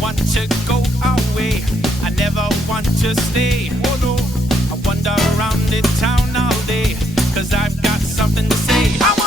want to go away. I never want to stay. Oh no, I wander around the town all day, 'cause I've got something to say.